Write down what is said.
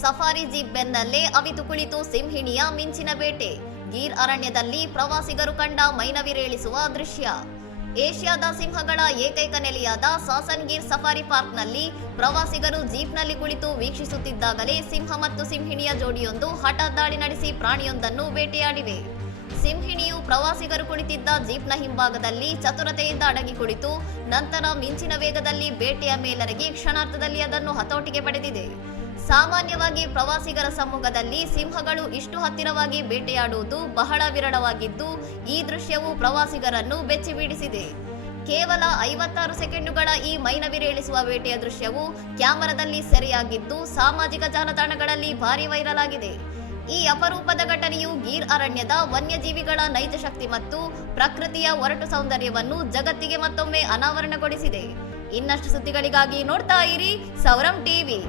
Safari jeep ಬೆನ್ನಲ್ಲೇ ಅವಿತು ಕುಳಿತು ಸಿಂಹಿಣಿಯ ಮಿಂಚಿನ ಬೇಟೆ. ಗೀರ್ ಅರಣ್ಯದಲ್ಲಿ ಪ್ರವಾಸಿಗರು ಕಂಡ ಮೈನವಿರೇಳಿಸುವ ದೃಶ್ಯ. ಏಷ್ಯಾದ ಸಿಂಹಗಳ ಏಕೈಕ ನೆಲೆಯಾದ ಸಾಸನ್ ಗೀರ್ ಸಫಾರಿ ಪಾರ್ಕ್ನಲ್ಲಿ ಪ್ರವಾಸಿಗರು ಜೀಪ್ನಲ್ಲಿ ಕುಳಿತು ವೀಕ್ಷಿಸುತ್ತಿದ್ದಾಗಲೇ ಸಿಂಹ ಮತ್ತು ಸಿಂಹಿಣಿಯ ಜೋಡಿಯೊಂದು ಹಠಾತ್ ದಾಳಿ ನಡೆಸಿ ಪ್ರಾಣಿಯೊಂದನ್ನು ಬೇಟೆಯಾಡಿವೆ. ಸಿಂಹಿಣಿಯು ಪ್ರವಾಸಿಗರು ಕುಳಿತಿದ್ದ ಜೀಪ್ನ ಹಿಂಭಾಗದಲ್ಲಿ ಚತುರತೆಯಿಂದ ಅಡಗಿ ಕುಳಿತು ನಂತರ ಮಿಂಚಿನ ವೇಗದಲ್ಲಿ ಬೇಟೆಯ ಮೇಲರಗಿ ಕ್ಷಣಾರ್ಧದಲ್ಲಿ ಅದನ್ನು ಹತೋಟಿಗೆ ಪಡೆದಿದೆ. ಸಾಮಾನ್ಯವಾಗಿ ಪ್ರವಾಸಿಗರ ಸಮ್ಮುಖದಲ್ಲಿ ಸಿಂಹಗಳು ಇಷ್ಟು ಹತ್ತಿರವಾಗಿ ಬೇಟೆಯಾಡುವುದು ಬಹಳ ವಿರಳವಾಗಿದ್ದು, ಈ ದೃಶ್ಯವು ಪ್ರವಾಸಿಗರನ್ನು ಬೆಚ್ಚಿ ಬೀಳಿಸಿದೆ. ಕೇವಲ 56 ಸೆಕೆಂಡುಗಳ ಈ ಮೈನವಿರೇಳಿಸುವ ಬೇಟೆಯ ದೃಶ್ಯವು ಕ್ಯಾಮೆರಾದಲ್ಲಿ ಸೆರೆಯಾಗಿದ್ದು ಸಾಮಾಜಿಕ ಜಾಲತಾಣಗಳಲ್ಲಿ ಭಾರಿ ವೈರಲ್ ಆಗಿದೆ. ಈ ಅಪರೂಪದ ಘಟನೆಯು ಗೀರ್ ಅರಣ್ಯದ ವನ್ಯಜೀವಿಗಳ ನೈಜ ಶಕ್ತಿ ಮತ್ತು ಪ್ರಕೃತಿಯ ಒರಟು ಸೌಂದರ್ಯವನ್ನು ಜಗತ್ತಿಗೆ ಮತ್ತೊಮ್ಮೆ ಅನಾವರಣಗೊಳಿಸಿದೆ. ಇನ್ನಷ್ಟು ಸುದ್ದಿಗಳಿಗಾಗಿ ನೋಡ್ತಾ ಇರಿ ಸೌರಂ ಟಿವಿ.